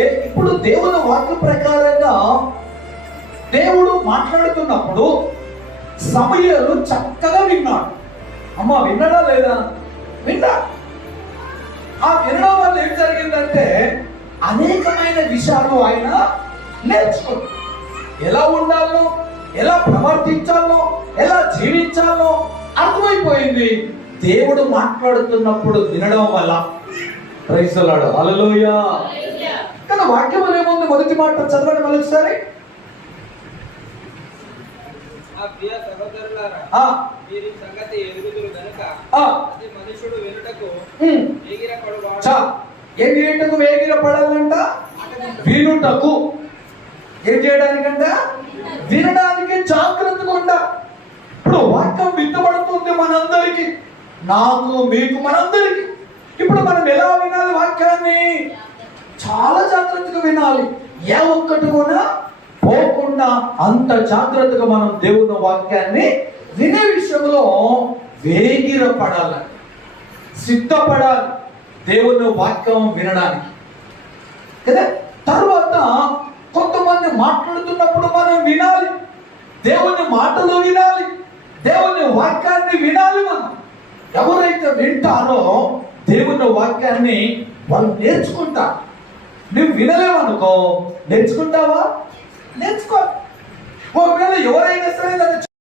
ఇప్పుడు దేవుని వాక్య ప్రకారంగా దేవుడు మాట్లాడుతున్నప్పుడు సమూయేలు చక్కగా విన్నాడు. అమ్మ విన్నాడా లేదా? విన్నా. ఆ వినడం వల్ల ఏం జరిగిందంటే అనేకమైన విషయాలు ఆయన నేర్చుకుంది. ఎలా ఉండాలో, ఎలా ప్రవర్తించాలో, ఎలా జీవించాలో అర్థమైపోయింది దేవుడు మాట్లాడుతున్నప్పుడు వినడం వల్ల. ప్రైజ్ ది లార్డ్, హల్లెలూయా. కానీ వాక్యం ఏముంది? మొదటి మాట చదవండి మరొకసారి. ఏం చేయటకు వేగిరపడాలంట? వినుటకు. ఏం చేయడానికంట? వినడానికి జాగ్రత్తగా ఉండ. ఇప్పుడు వాక్యం విత్తబడుతుంది మనందరికి, నాకు, మీకు, మనందరికి. ఇప్పుడు మనం ఎలా వినాలి వాక్యాన్ని? చాలా జాగ్రత్తగా వినాలి. ఏ ఒక్కటి కూడా పోకుండా అంత జాగ్రత్తగా మనం దేవుని వాక్యాన్ని వినే విషయంలో వేగిరపడాలని, సిద్ధపడాలి దేవుని వాక్యం వినడానికి కదా. తర్వాత కొంతమంది మాట్లాడుతున్నప్పుడు మనం వినాలి, దేవుని మాటలు వినాలి, దేవుని వాక్యాన్ని వినాలి. మనం ఎవరైతే వింటారో దేవుని వాక్యాన్ని వాళ్ళు నేర్చుకుంటారు. నువ్వు వినలేవనుకో, నేర్చుకుంటావా? నేర్చుకో. ఒకవేళ ఎవరైనా సరే